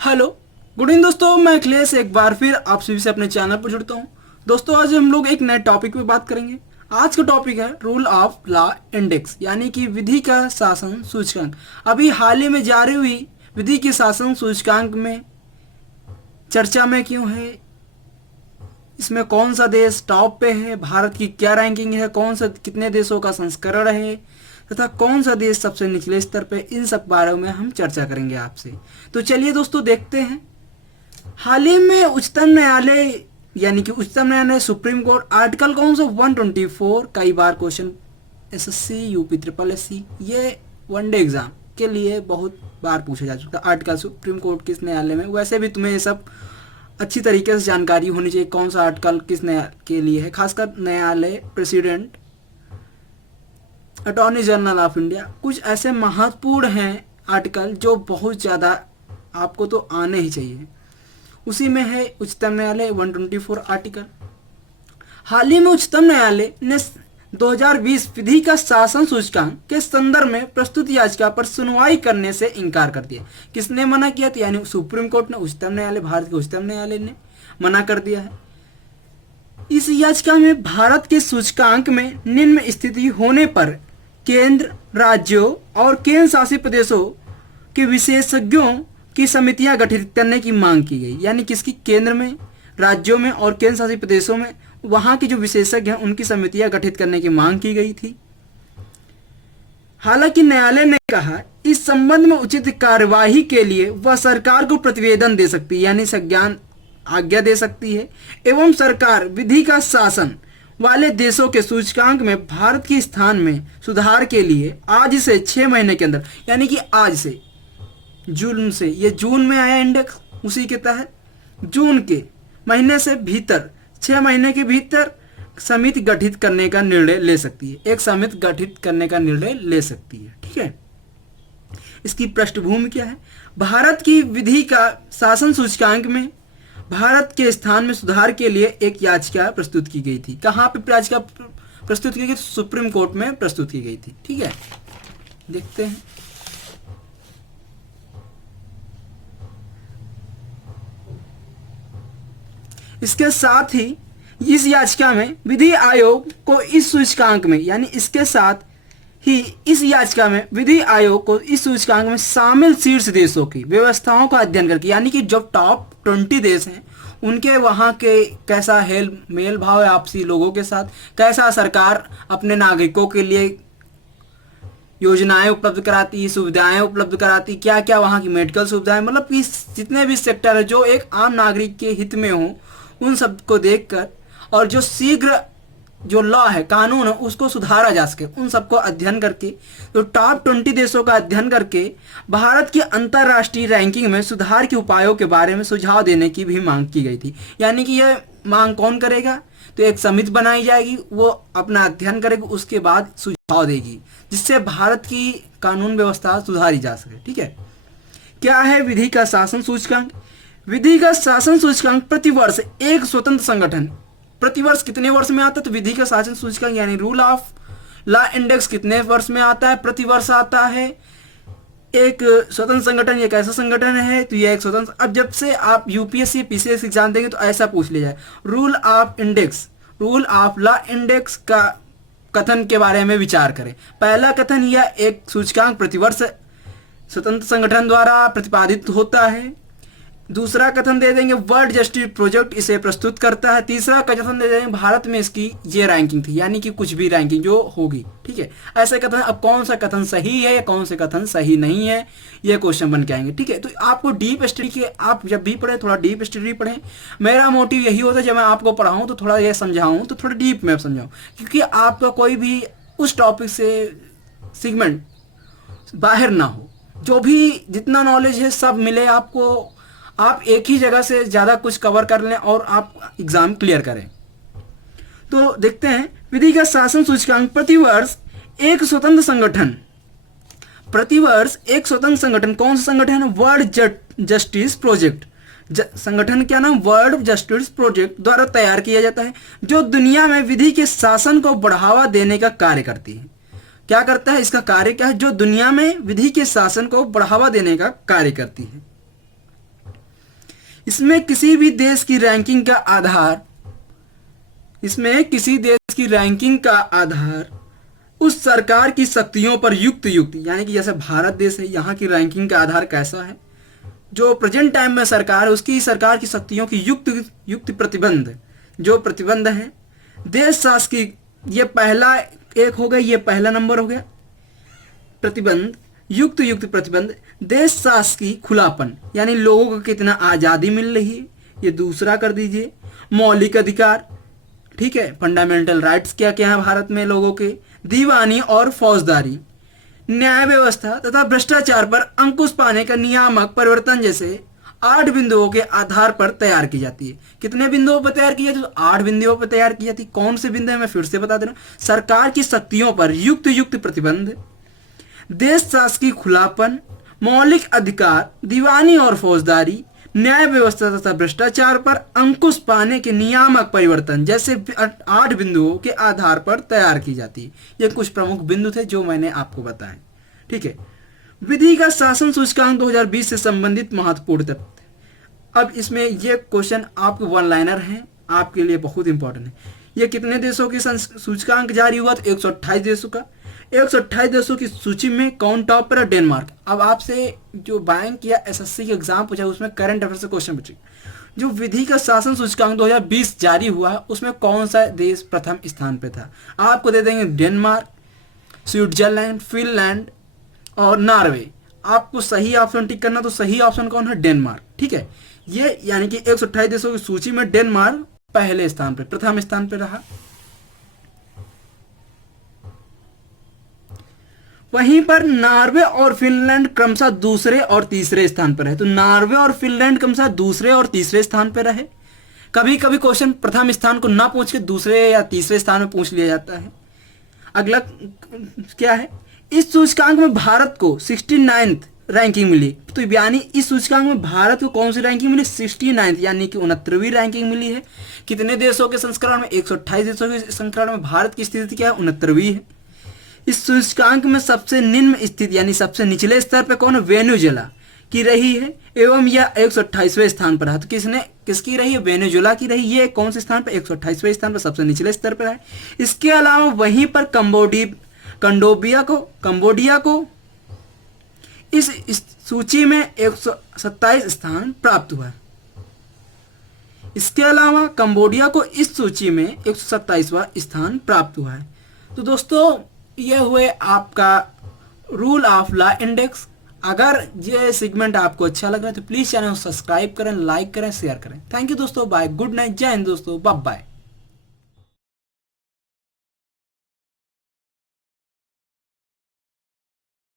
Hello, good in दोस्तों। मैं अखिलेश एक बार फिर आप सभी से अपने चैनल पर जुड़ता हूँ। दोस्तों, आज हम लोग एक नए टॉपिक पे बात करेंगे। आज का टॉपिक है रूल ऑफ लॉ इंडेक्स, यानी कि विधि का शासन सूचकांक। अभी हाल ही में जारी हुई विधि के शासन सूचकांक में चर्चा में क्यों है, इसमें कौन सा देश टॉप पे है, भारत की क्या रैंकिंग है, कौन सा कितने देशों का संस्करण है तथा कौन सा देश सबसे निचले स्तर पे, इन सब बारे में हम चर्चा करेंगे आपसे। तो चलिए दोस्तों देखते हैं। हाल ही में उच्चतम न्यायालय यानी कि उच्चतम न्यायालय सुप्रीम कोर्ट आर्टिकल कौन सा 124, कई बार question SSC UP triple SC ये वनडे एग्जाम के लिए बहुत बार पूछा जा चुका है। आर्टिकल सुप्रीम कोर्ट किस न्यायालय में, वैसे भी तुम्हें ये सब अच्छी तरीके से जानकारी होनी चाहिए कौन सा आर्टिकल किस न्यायालय के लिए है। खासकर न्यायालय, president, attorney general of India, कुछ ऐसे महत्वपूर्ण हैं आर्टिकल जो बहुत ज़्यादा आपको तो आने ही चाहिए। उसी में है उच्चतम न्यायालय 124 आर्टिकल। हाल ही में उच्चतम न्यायालय ने 2020 विधि का शासन सूचकांक के संदर्भ में प्रस्तुत याचिका पर सुनवाई करने से इनकार कर दिया। किसने मना किया था? यानी सुप्रीम कोर्ट ने, उच्चतम न्यायालय, भारत के उच्चतम न्यायालय ने मना कर दिया है। इस याचिका में भारत के सूचकांक में निम्न स्थिति होने पर केंद्र, राज्यों और केंद्र शासित प्रदेशों के विशेषज्ञों की समितियां गठित करने की मांग की गई। यानी किसकी? केंद्र में, राज्यों में और केंद्र शासित प्रदेशों में वहां के जो विशेषज्ञ हैं उनकी समितियां गठित करने की मांग की गई थी। हालांकि न्यायालय ने कहा इस संबंध में उचित कार्यवाही के लिए वह सरकार को प्रतिवेदन दे सकती है, यानी संज्ञान आज्ञा दे सकती है, एवं सरकार विधि का शासन वाले देशों के सूचकांक में भारत के स्थान में सुधार के लिए आज से 6 महीने के अंदर, यानी कि आज से जून से, ये जून में आया इंडेक्स, उसी के तहत जून के महीने से भीतर 6 महीने के भीतर समिति गठित करने का निर्णय ले सकती है। एक समिति गठित करने का निर्णय ले सकती है। ठीक है, इसकी पृष्ठभूमि क्या है? भारत की विधि का शासन सूचकांक में भारत के स्थान में सुधार के लिए एक याचिका प्रस्तुत की गई थी। कहाँ पे याचिका प्रस्तुत की गई? सुप्रीम कोर्ट में प्रस्तुत की गई थी। ठीक है, देखते हैं। इसके साथ ही इस याचिका में विधि आयोग को इस सूचकांक में, यानी इसके साथ ही इस याचिका में विधि आयोग को इस सूचकांक में शामिल शीर्ष देशों की व्यवस्थाओं का अध्ययन करके, यानी कि जो टॉप 20 देश हैं उनके वहाँ के कैसा मेल भाव है आपसी लोगों के साथ, कैसा सरकार अपने नागरिकों के लिए योजनाएं उपलब्ध कराती, सुविधाएं उपलब्ध कराती, क्या क्या वहाँ की मेडिकल सुविधाएं, मतलब कि जितने भी सेक्टर है जो एक आम नागरिक के हित में हो, उन सब को देखकर और जो शीघ्र जो लॉ है, कानून है, उसको सुधारा जा सके, उन सबको अध्ययन करके, तो टॉप 20 देशों का अध्ययन करके भारत की अंतर्राष्ट्रीय रैंकिंग में सुधार के उपायों के बारे में सुझाव देने की भी मांग की गई थी। यानी कि यह मांग कौन करेगा? तो एक समिति बनाई जाएगी, वो अपना अध्ययन करेगी, उसके बाद सुझाव देगी, जिससे भारत की कानून व्यवस्था सुधारी जा सके। ठीक है, क्या है विधि का शासन सूचकांक? विधि का शासन सूचकांक प्रतिवर्ष एक स्वतंत्र संगठन, प्रतिवर्ष कितने वर्ष में आता है? तो विधि का शासन सूचकांक यानी रूल ऑफ लॉ इंडेक्स कितने वर्ष में आता है? प्रतिवर्ष आता है। एक स्वतंत्र संगठन, ये कैसा संगठन है? तो ये एक स्वतंत्र, अब जब से आप यूपीएससी पीसीएस एग्जाम देंगे तो ऐसा पूछ लिया जाए, rule of index, rule of law index का कथन के बारे में विचार करें। पहला कथन, यह एक सूचकांक प्रतिवर्ष स्वतंत्र संगठन द्वारा प्रतिपादित होता है। दूसरा कथन दे देंगे वर्ल्ड जस्टिस प्रोजेक्ट इसे प्रस्तुत करता है। तीसरा कथन दे देंगे भारत में इसकी ये रैंकिंग थी, यानी कि कुछ भी रैंकिंग जो होगी। ठीक है, ऐसे कथन। अब कौन सा कथन सही है या कौन से कथन सही नहीं है, ये क्वेश्चन बन के आएंगे। ठीक है, तो आपको डीप स्टडी के, आप जब भी पढ़ें थोड़ा डीप स्टडी पढ़ें। मेरा मोटिव यही होता है जब मैं आपको पढ़ाऊँ तो थोड़ा ये समझाऊँ तो थोड़ा डीप में समझाऊँ, क्योंकि आपका कोई भी उस टॉपिक से सेगमेंट बाहर ना हो, जो भी जितना नॉलेज है सब मिले आपको, आप एक ही जगह से ज़्यादा कुछ कवर कर लें और आप एग्ज़ाम क्लियर करें। तो देखते हैं, विधि का शासन सूचकांक प्रतिवर्ष एक स्वतंत्र संगठन, प्रतिवर्ष एक स्वतंत्र संगठन, कौन सा संगठन है? वर्ल्ड जस्टिस प्रोजेक्ट, संगठन क्या नाम? वर्ल्ड जस्टिस प्रोजेक्ट द्वारा तैयार किया जाता है, जो दुनिया में विधि के शासन को बढ़ावा देने का कार्य करती है। क्या करता है? इसका कार्य क्या है? जो दुनिया में विधि के शासन को बढ़ावा देने का कार्य करती है। इसमें किसी भी देश की रैंकिंग का आधार इसमें किसी देश की रैंकिंग का आधार उस सरकार की शक्तियों पर युक्त युक्त, यानी कि जैसे भारत देश है, यहाँ की रैंकिंग का आधार कैसा है, जो प्रेजेंट टाइम में सरकार है उसकी सरकार की शक्तियों की युक्त युक्त प्रतिबंध, जो प्रतिबंध है देश शासकीय, ये पहला एक हो गया, ये पहला नंबर हो गया प्रतिबंध, युक्त युक्त प्रतिबंध, देश शासकीय खुलापन, यानी लोगों को कितना आज़ादी मिल रही है, ये दूसरा कर दीजिए। मौलिक अधिकार, ठीक है, फंडामेंटल राइट्स क्या क्या है भारत में लोगों के, दीवानी और फौजदारी, न्याय व्यवस्था तथा भ्रष्टाचार पर अंकुश पाने का नियामक परिवर्तन जैसे 8 बिंदुओं के आधार पर तैयार की जाती है। कितने बिंदुओं पर तैयार की जाती है? तो 8 बिंदुओं पर तैयार की जाती है। कौन से बिंदु है मैं फिर से बता दे रहा हूं। सरकार की शक्तियों पर युक्त युक्त प्रतिबंध, देश शासकीय खुलापन, मौलिक अधिकार, दीवानी और फौजदारी, न्याय व्यवस्था तथा भ्रष्टाचार पर अंकुश पाने के नियामक परिवर्तन जैसे 8 बिंदुओं के आधार पर तैयार की जाती है। ये कुछ प्रमुख बिंदु थे जो मैंने आपको बताए, ठीक है। विधि का शासन सूचकांक 2020 से संबंधित महत्वपूर्ण तथ्य। अब इसमें ये क्वेश्चन आपके वन लाइनर हैं, आपके लिए बहुत इंपॉर्टेंट है। ये कितने देशों की सूचकांक जारी हुआ? तो 128 देशों का। 128 देशों की सूची में कौन टॉप पर है? डेनमार्क। अब आपसे जो बैंक या एसएससी के एग्जाम पूछा उसमें करंट अफेयर से क्वेश्चन पूछे, जो विधि का शासन सूचकांक 2020 जारी हुआ उसमें कौन सा देश प्रथम स्थान पे था? आपको दे देंगे डेनमार्क, स्विट्जरलैंड, फिनलैंड और नॉर्वे। आपको सही ऑप्शन टिक करना, तो सही ऑप्शन कौन है? डेनमार्क, ठीक है। ये यानी कि 128 देशों की सूची में डेनमार्क पहले स्थान पे, प्रथम स्थान पे रहा। वहीं पर नॉर्वे और फिनलैंड क्रमशः दूसरे और तीसरे स्थान पर है। तो नॉर्वे और फिनलैंड क्रमशः दूसरे और तीसरे स्थान पर रहे। कभी कभी क्वेश्चन प्रथम स्थान को ना पूछ के दूसरे या तीसरे स्थान में पूछ लिया जाता है। अगला क्या है? इस सूचकांक में भारत को 69th रैंकिंग मिली। तो यानी इस सूचकांक में भारत को कौन सी रैंकिंग मिली? 69th, यानी कि 69वीं रैंकिंग मिली है। कितने देशों के संस्करण में? 128 देशों के संस्करण में भारत की स्थिति क्या है? 69वीं है। इस सूचकांक में सबसे निम्न स्थिति यानी सबसे निचले स्तर पर कौन है? वेनेजुएला की रही है एवं यह 128वें स्थान पर है। तो किसकी रही है? वेनेजुएला की रही। ये कौन से स्थान पर? 128वें स्थान पर, सबसे निचले स्तर पर है। इसके अलावा वहीं पर कंबोडिया को इस सूची में 127 स्थान प्राप्त हुआ है। इसके अलावा कंबोडिया को इस सूची में 127वां स्थान प्राप्त हुआ है। तो दोस्तों ये हुए आपका रूल ऑफ लॉ इंडेक्स। अगर ये सेगमेंट आपको अच्छा लग रहा है तो प्लीज चैनल को सब्सक्राइब करें, लाइक करें, शेयर करें। थैंक यू दोस्तों, बाय, गुड नाइट, जय हिंद दोस्तों, बाय बाय।